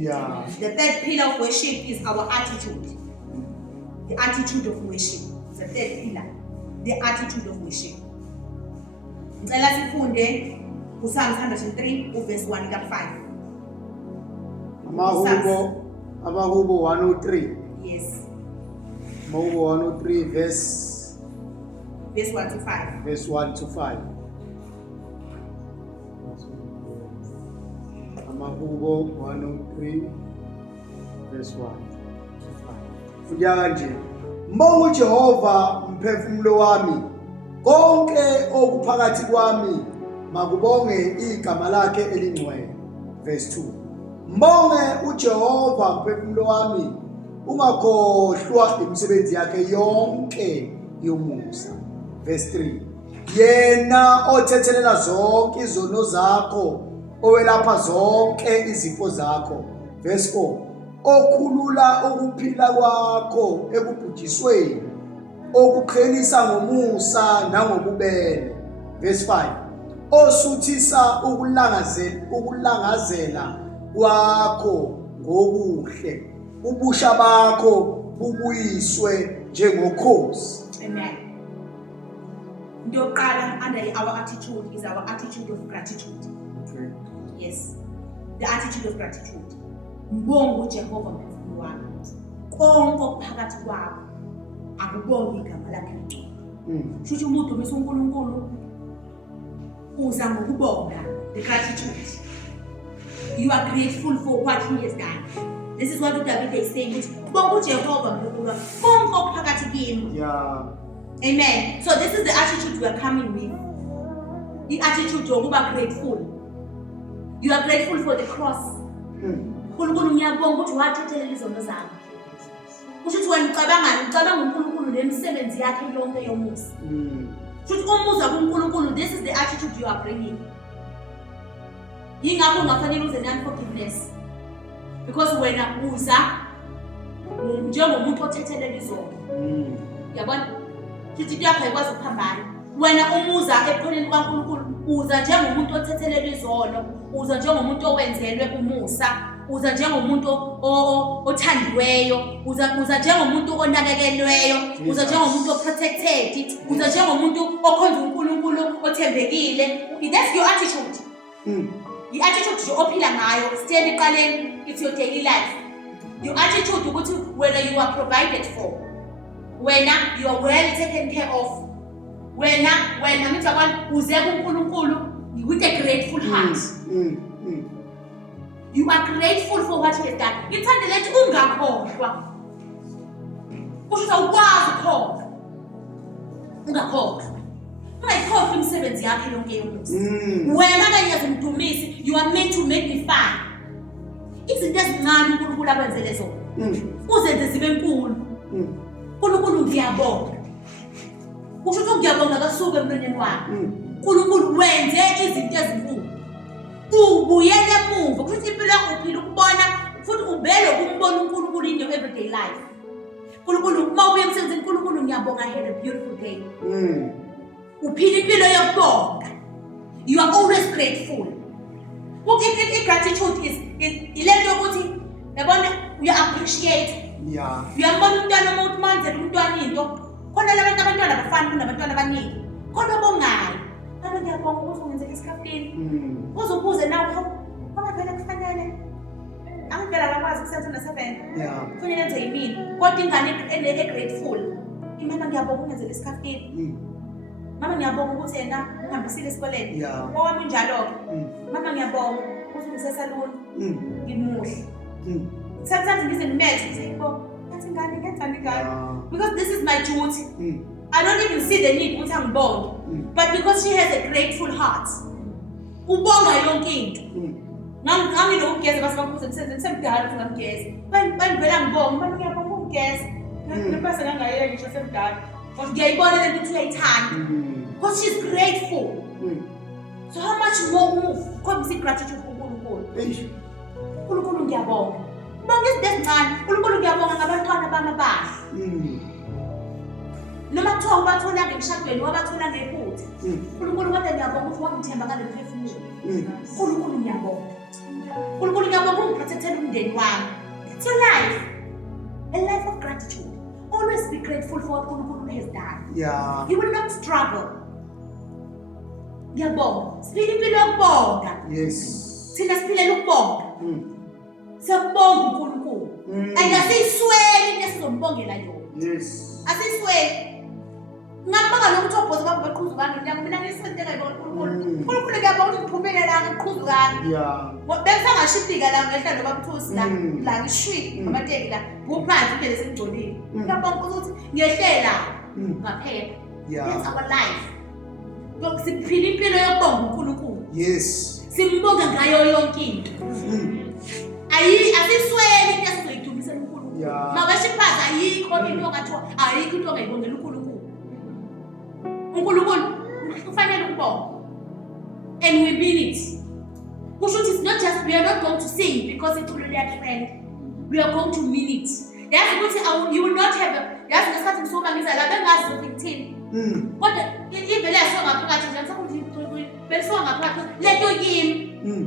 Yeah. The third pillar of worship is our attitude. The attitude of worship. The third pillar. The attitude of worship. Ngicela sifunde uPsalms 103 verse 1 to 5. Amahubo 103. Yes. Amahubo 103 verse 1 to 5. Verse 1 to 5. Amahubo 103 verse 1 to 5. Funda kanje. Mbonga uJehova mphefumulo wami. Konke okuphakathi kwami makubonge igama lakhe elingcwele. Verse 2. Mbonge uJehova mphefumulo wami, ungakhohlwa imisebenzi yakhe yonke yomusa. Verse 3. Yena othethelela zonke izono zakho, owelapha zonke izifo zakho. Verse 4. Okhulula ukuphila kwakho ekubhujisweni, okuqhelisa ngomusa nangobubele. Verse 5. Osuthisa ukulangazela kwakho ngokuhle, ubusha bakho bubuyiswe njengokhosi. Amen. Ndoqala under our attitude is our attitude of gratitude. Okay. Yes. The attitude of gratitude. Mbonga uJehova mphefumulo wami. Konke okuphakathi kwakho akubonge igama lakhe elingcwele. Shuthi umuntu umisa uNkulunkulu uza ngokubonga, the gratitude. You are grateful for what he has done. This is what David is saying. Bonga uJehova mphefumulo wami. Konke okuphakathi kimi. Yeah. Amen. So this is the attitude we are coming with. The attitude yokuba grateful. You are grateful for the cross. uNkulunkulu ngiyabonga ukuthi wathethelela izono zami. Kusho ukuthi wena ucabanga uNkulunkulu nemisebenzi yakhe yonke yomusa. Futhi umuza kuNkulunkulu, this is the attitude you are bringing. Yingakho ungafanele uze unforgiveness. Because wena uza njengomuntu othethelela izono. Yabona? Futhi yakho ayikwazi ukuphambana. Wena umuza ephoneni kwaNkulunkulu, uza njengomuntu othethelela izono, uza njengomuntu owenzelwe umusa. Uza njengomuntu othandiweyo, uza njengomuntu onakekelweyo, uza njengomuntu protected, uza njengomuntu okhonza uNkulunkulu othembekile. That's your attitude. The attitude ophila ngayo still eqaleni, it's your daily life. Your attitude ukuthi whether you are provided for, wena you are well taken care of, wena ngithi abantu uze kuNkulunkulu with a grateful heart. You are grateful for what he has done. Ithande lethi ungakhohlwa. Kusho ukwazi ukukhohlwa. Ungakhohlwa. Ungayikhohlwa imisebenzi yakhe yonke yomusa. Wena kanye yazimdumisi, you are meant to magnify. Izinto ezincane uNkulunkulu akwenzele zona. Uzenze zibe enkulu. uNkulunkulu ngiyabonga. Kusho ukuthi ngiyabonga kasuke emlonyeni wakho. uNkulunkulu wenze izinto ezinkulu. Ubuyele emuva ukuthi impilo yakho uphila ukubona futhi ubele ukumbona uNkulunkulu in your everyday life. uNkulunkulu mawubuye emsebenzini, uNkulunkulu ngiyabonga, I had a beautiful day. Uphila impilo yokubonga. You are always grateful. Gratitude is ilento ukuthi yabona you appreciate. Yeah. Uyambona umntwana uma uthi manje umntwana into khona abantwana abafana kunabantwana abaningi. Khona bongayo. Abantu ngiyabonga ukuthi ungenzeka isikhaftini. Uzobuze nawe ngoba phela kufanele angivela bakwazi ukusenza na7. Yeah. Kufanele enze yimini. Kodwa ingane grateful. Mama ngiyabonga ungenzeka isikhaftini. Mama ngiyabonga ukuthi yena ungihambisile esikoleni. Yeah. Owami njalo ke. Mama ngiyabonga ukuthi ngisesaluni. Ngimuhle. Sometimes ngize ngimethe ngibo athi ngane ngenzani ngane. Because this is my duty. I don't even see the need ukuthi angibonge. But because she has a grateful heart. Ubonga yonke into. Ngami lokugeza basibakuze ngisemdala ukuthi ngamgeza. Bayivela ngibonga, manje ngiyabonga ukugeza. Ngempasa ngangayela ngisho semdala. Kodwa ngiyayibona lento ukuthi uyayithanda. Because she's grateful. So how much more khombisa gratitude kuNkulunkulu. uNkulunkulu ngiyabonga. Bonke izinto ezincane, uNkulunkulu ngiyabonga ngabantwana bami abahle. Noma kuthiwa ubathola ngemshadweni wabathola ngephutha. uNkulunkulu kodwa ngiyabonga ukuthi wangithemba ngale mphefumulo. uNkulunkulu ngiyabonga. uNkulunkulu ngiyabonga ungiprotectele umndeni wami. It's your life. A life of gratitude. Always be grateful for what uNkulunkulu has done. Yeah. You will not struggle. Ngiyabonga. Siphila impilo yokubonga. Yes. Thina siphilela ukubonga. Mm. Siyabonga uNkulunkulu. Mm. And asiyisweli into esizombongela yona. Yes. Asiyisweli. Ngiyabonga nokuthi obhozi bami baqhuzu kami ngiyangu mina ngisentela yibona uNkulunkulu. uNkulunkulu ngiyabonga ukuthi ngiphumelele la ngiqhuzu kami. Yeah. Bengisangashifika la ngehla nobamthusi la Mm. la ngishwi amateki la buphansi phela sengigcolile. Mm. Ngiyabonga ukuthi ngehlela Mm. ngaphepha. Yeah. That's our life. Siphila impilo yokubonga uNkulunkulu. Yes. Simbonga ngayo yonke into. Mm. Asisweli into esizoyidumisela uNkulunkulu. Yeah. Mabashiphaza ayikho into ongathiwa ayikho into ongayibongela uNkulunkulu. uNkulunkulu kufanele ukubonga. And we mean it. It's not just we are not going to sing because it's already a trend. We are going to mean it. You will not have ngesikhathi ngisuka ngizala bengazi ukuthi Mm. kodwa ivele yasonga phakathi nje ngisakuthi besonga phakathi lento yimi. Mm.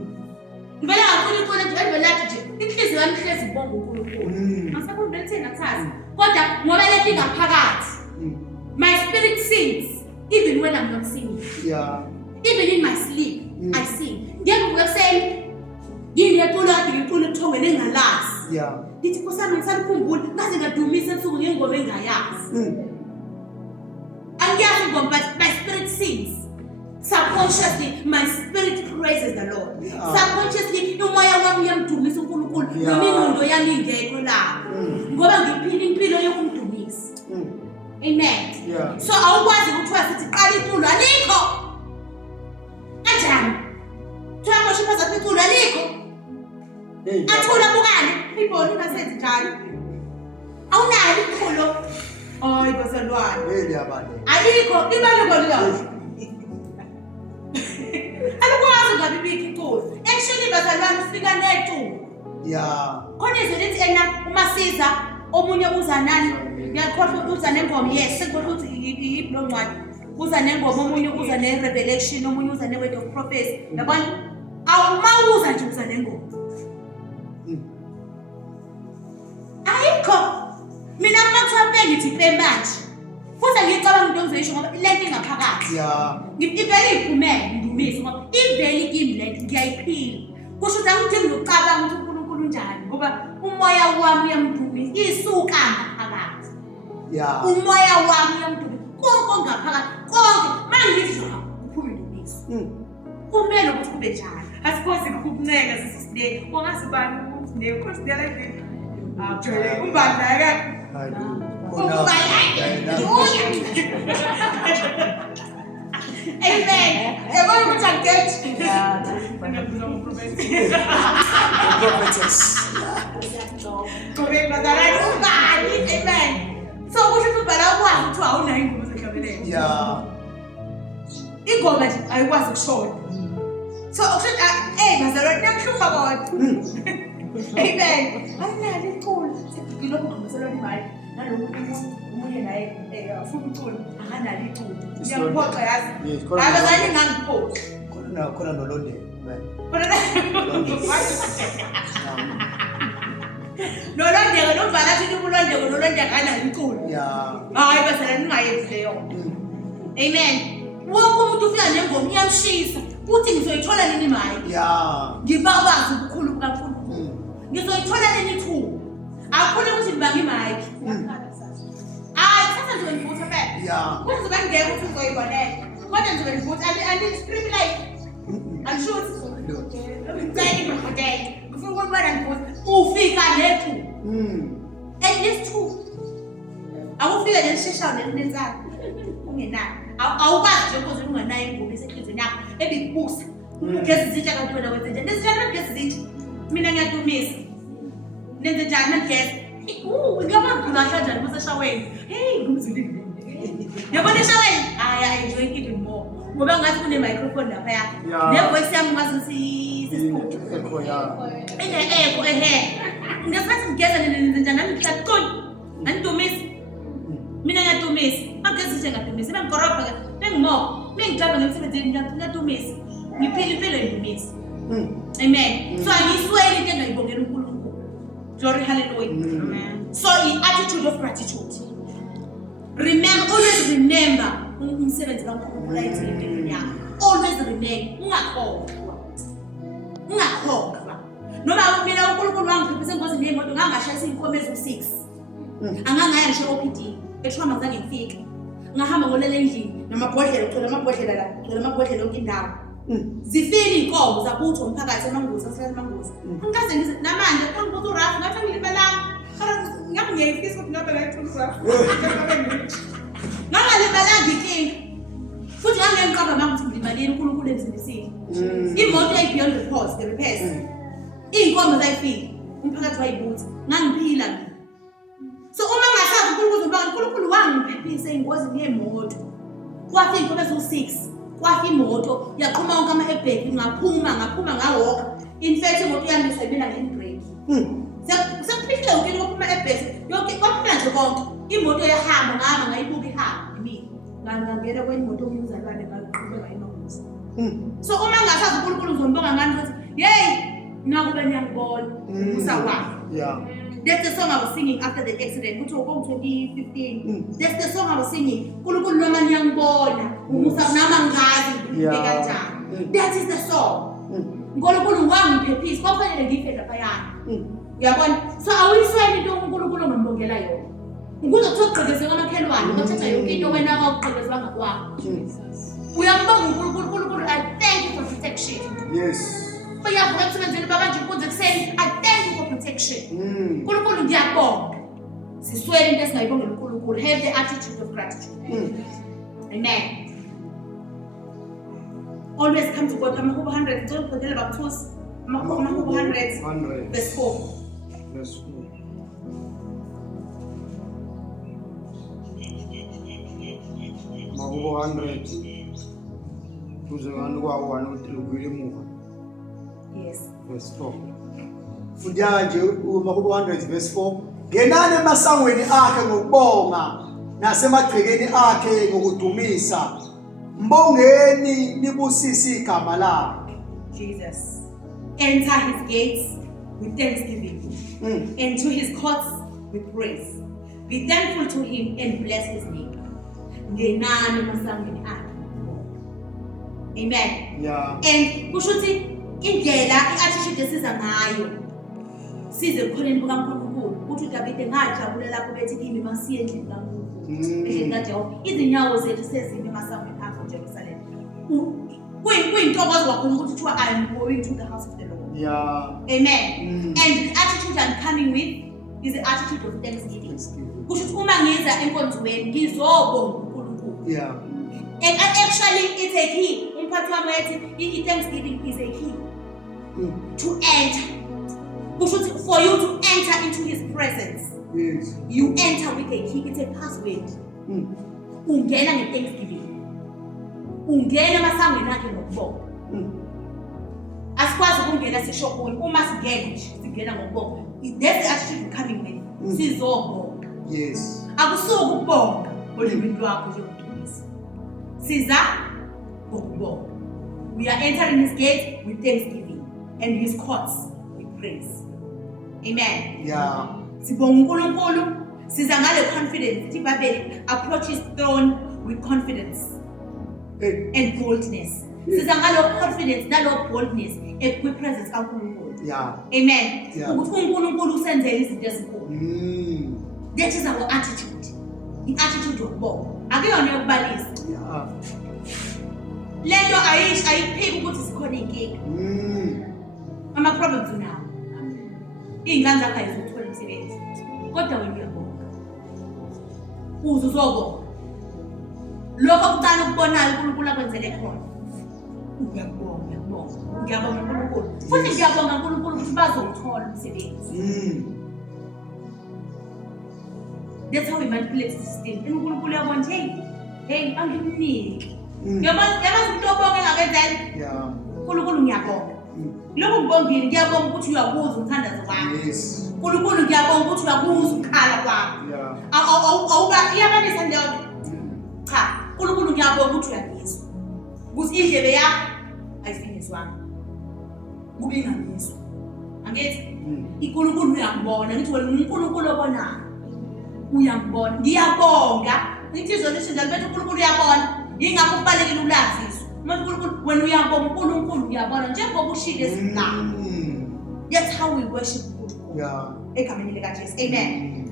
Ngivela ngakhona into evela nje inhliziyo yami ihlezi ibonga uNkulunkulu. Mm. Masakuthi bethena kuthazi. Kodwa ngoba lento ingaphakathi. Mm. My spirit sings even when I'm not singing. Yeah. Even in my sleep, Mm. I sing. Ngiyavuka ekuseni, ngiyecula uthongweni engalazi. Yeah. Ndithi kusami ngisalikhumbula, ngaze ngadumisa ebusuku ngengoma engayazi. Mm. Angiyazi ingoma but my spirit sings. Subconsciously, my spirit praises the Lord. Yeah. Subconsciously, umoya wami uyamdumisa uNkulunkulu. Yeah. Noma ingqondo yami ingekho lapho. Mm. Ngoba ngiphila impilo yokumdumisa. Mm. Amen. Yeah. So awukwazi ukuthi wasithi qala iculo alikho. Kanjani? Kuthiwa ngoshipha zaphi iculo alikho. Hey. Athula bukani, ibhoni ngasenzi njani. Awunalo iculo. Hayi bazalwane. Hey, liyabale. Alikho, ibaleko liyazi. Alukwazi ngabe ibikho iculo. Actually bazalwane ufika neculo. Yeah. Khona izinto ethi ena umasiza omunye uza nani? Ngiyakhohlwa uza nengoma yes, sekhohlwa ukuthi iblo ncwadi. Uza nengoma omunye uza ne-revelation omunye uza ne-word of prophecy. Yabona? Awumawuza nje uza nengoma. Ayikho. Mina makuthiwa ngithi pemanje. Futhi ngicabanga into engizeyisho ngoba lento ingaphakathi. Yeah. Ivele iphumele ngidumise ngoba ivele kimi lento ngiyayiphila. Kusho ukuthi angidingi nokucabanga ukuthi uNkulunkulu unjani ngoba umoya wami uyamdumisa isuka ngaphakathi. Yeah. Umoya wami uyamdumisa konke ngaphakathi konke mangizwa kuphuma indumiso. Kumele ukuthi kube njalo. Asikwazi ukukunceka sisine ongasibani ukuthi nekhosdela nje. Ajele umbandaka. Amen. Yabona ukuthi angethi. Prophetess. Ngobe bazalwane ubani. Amen. So kusho ukuthi ubhala ukwazi ukuthi awunayo ingoma esehlabelele. Yeah. Ingoma nje ayikwazi ukushona. So ukusho bazalwane nakuhluma kodwa. Amen. Ayinalo iculo. Ngilokhu ngizolwa imali. Nalomuntu umunye naye afuna iculo akanalo iculo. Ngiyaphoqa yazi. Yes, Abazali ngangiphoqa. khona nolondela. Nolondeka novala athi ulondeko nolondeka kanalo iculo. Yeah. Hayi bazalwane ningayenzi leyo. Amen. Wonke umuntu ufika nengoma iyamshisa. Uthi ngizoyithola nini imali? Yeah. Ngibabaza ubukhulu bukaNkulunkulu. Ngizoyithola nini ithuba? Akukhona ukuthi ngibanga imali. Thatha nje ngivutha phela. Yeah. Kuthi ngeke ukuthi uzoyibonela. Kodwa nje ngivutha and scream like. I'm sure it's ngicela ngibhadele. Ngifuna ukubona ngivutha. Ufika lethu. And this too. Awufika nje sheshayo nelenzana. Ungenani. Awukwazi nje ukuthi ungenayo ingoma esehlizweni yakho ebikubusa. Ugezi zitsha kanti wena wenze njani? Nesithatha ugezi zitsha. Mina ngiyadumisa. Nenze njani mangezi? Ngiyabangula kanjani kuseshaweni? Hey, ngumzulile. Yabona eshaweni? I enjoy it even more. Ngoba ngathi kune microphone lapha yakho. Ne voice yami ngathi Echo ya. Echo ngesikhathi ngigeza nenze njani nami ngihlaqoni. Andumisa. Mina ngiyadumisa. Agezi nje ngadumisa. Bengigorobha ke. Bengimo. Bengijaba ngemsebenzini ngiyadumisa. Ngiphila impilo endumisa. Amen. So angiyisweli into engayibongela uNkulunkulu. Glory, hallelujah. Amen. So i-attitude of gratitude. Remember, always remember umsebenzi kaNkulunkulu ayenze empilweni yakho. Always remember, ungakhohlwa. Noma mina uNkulunkulu wangiphephisa engozini yemoto ngangashayisa inkomo ezu6. Angangaya ngisho OPD. Ethiwa mangizange ngifike. Ngahamba ngolele endlini namabhodlela ucela amabhodlela la, ucela amabhodlela yonke indawo. Zifile inkomo zabuthwa umphakathi emangozi asemangozi. Angikaze ngize namanje kangibuza uRafu ngathi angilibalanga. Ngabe ngiyayifisa ukuthi ngabe la ithula uRafu. Ngangalibalanga inkinga. Futhi ngangengiqamba manje ukuthi ngilibaleni uNkulunkulu emzimbisini. Imoto yayibeyond repairs, the repairs. Inkomo zayifile. Umphakathi wayibuthi. Ngangiphila mina. So uma ngasazi uNkulunkulu wangiphephisa engozini yemoto. Kwathi inkomo ezu6. Kwathi imoto yaqhuma wonke ama-airbag ngaphuma ngawalk. In fact imoto yami sayibela nge-brake. Sekuphile yonke lokuma airbag yonke kwaphela nje konke. Imoto yahamba ngahamba ngayibuka ihamba mina. Ngangena kwemoto umzalwane ngaqhubeka inomusa. So uma ngasazi uNkulunkulu uzombonga ngani ukuthi hey nakube niyangibona usawakho. Yeah. That's the song I was singing after the accident. Which was 2015. That's the song I was singing. UNkulunkulu noma niyangibona umusa nama ngazi kanjani. That is the song. uNkulunkulu wangiphephisa kwafanele ngife lapha yana. Uyabona? So awuyisweli into uNkulunkulu ongimbongela yona. Ukuze kuthoqhekeze kwamakhelwane ukuthatha yonke into wena awuqhekeza ngakwakho. Uyambonga uNkulunkulu, I thank you for protection. Yes. Uyavuka emsebenzini babanje inkunzi ekuseni, I thank you for protection. uNkulunkulu ngiyabonga. Siswele into esingayibongela uNkulunkulu. Have the attitude of gratitude. Amen. Always come to God. Amahubo 100. Don't forget about tools. Amahubo 100. Verse 4. Verse 4. Mahubo 100. Kuzengani kwawo 103 kwile emuva. Yes. Verse 4. Funda nje uMahubo 100 verse 4. Ngenani emasangweni akhe ngokubonga nasemagcekeni akhe ngokudumisa. Mbongeni nibusisi igama lakhe. Jesus. Enter his gates with thanksgiving. Into his courts with praise. Be thankful to him and bless his name. Ngenani emasangweni akhe. Amen. Yeah. And kusho ukuthi indlela i-attitude esiza ngayo size ekukholeni bukaNkulunkulu ukuthi uDavide ngajabula lapho bethi kimi masiye endlini kaNkulunkulu endlini kaJehova izinyawo zethu sezime emasangweni akho eJerusalem. Kuyintokozo kakhulu ukuthi kuthiwa I am going to the house of the Lord. Yeah. Amen. And the attitude I'm coming with is the attitude of thanksgiving. Kusho ukuthi uma ngiza enkonzweni ngizobonga uNkulunkulu. Yeah. And actually it's a key. Umphathi wami wayethi thanksgiving is a key to enter. For you to enter into his presence, Yes. you enter with a key. It's a password. Ungena nge-thanksgiving. Ungena emasangweni akhe ngokubonga. Asikwazi ukungena sisho kunye uma singena ngokubonga. That's the attitude we're coming with. Sizobonga. Yes. Akusuka ukubonga olimini lwakho nje ukudumisa. Siza ngokubonga. We are entering his gate with thanksgiving and his courts with praise. Amen. Yeah. Sibonga uNkulunkulu, siza ngale confidence. Ibhayibheli approach his throne with confidence and boldness. Siza ngalo confidence nalo boldness kwi-presence kaNkulunkulu. Yeah. Amen. Yeah. Ukuthi uNkulunkulu usenzele izinto ezinkulu. That is our attitude. The attitude yokubonga. Akuyona yokubalisa. Yeah. Lento ayiphiki ukuthi sikhona inkinga. Ama-problems unawo. Iy'ngane zakho ayizothola umsebenzi. Kodwa wena uyabonga. Uze uzobonga. Lokho okucala ukubonayo uNkulunkulu akwenzele khona. Ngiyabonga uNkulunkulu. Futhi ngiyabonga uNkulunkulu ukuthi bazowuthola umsebenzi. That's how we manipulate the system. uNkulunkulu uyabona hey angimniki. Yabona umuntu obonga engakenzela? Yeah. uNkulunkulu ngiyabonga. Lokho ngibongile ngiyabonga ukuthi uyakuza umthandazo wakho. Yes. uNkulunkulu ngiyabonga ukuthi uyakuza ukukhala kwakho. Yeah. Awuba iyabanisa nje. Cha, uNkulunkulu ngiyabonga ukuthi uyangizwa. Ukuthi indlebe yakho ayifinyezwanga. kubinganiswa. Angithi uNkulunkulu uyambona, ngithi wena uNkulunkulu obonayo. Uyambona. Ngiyabonga. Ngithi izolo njalo bethu uNkulunkulu uyabona. Yingakho kubalekile ulaziswa. Uma uNkulunkulu wena uyabona uNkulunkulu uyabona njengoba ushilo esinqamo. That's how we worship God. Yeah. Egameni likaJesu. Amen.